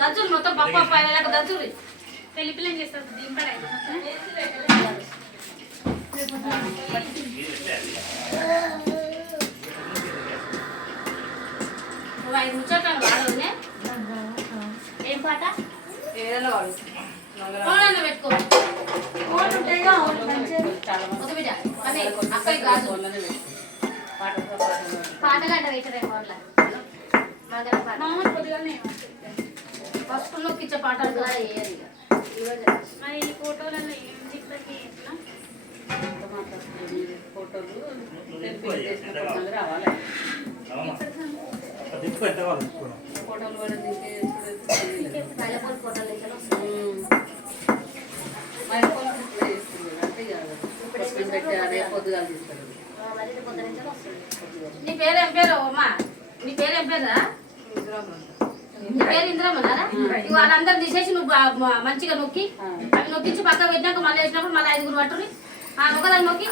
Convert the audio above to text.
దంచులు మొత్తం పప్పు పైన దంచులు పెళ్లి పిల్లని చేస్తారు దింపడ నువ్వు 5 ముచ్చట్లు వాడవునే ఏం పాట ఏదైనా వాడు ఫోన్ పెట్టుకో ఫోన్ ఉంటాయిగా ఒక బిడ్డ అదే అక్కడికి కాదు పాటలు అంటే వేసరే ఫోన్లో ఫస్ట్ లోకి ఇచ్చే పాటలు కూడా వేయాలి మరి ఈ ఫోటోలలో ఏం చిత్రకి ఎట్లా ఫోటోలు రావాలి ఫోటోలు కూడా ఫోటోలు అంటే పొద్దుగా తీస్తారు నీ పేరేం పేరు అమ్మా నీ పేరేం పేరా నీ పేరు ఇంద్రమ్మనారా వాళ్ళందరూ తీసేసి నువ్వు మంచిగా నొక్కి అవి నొక్కించి పక్క పెట్టినాక మళ్ళీ వేసినప్పుడు మళ్ళీ 5 పట్టుని ఒకదాన్ని నొక్కి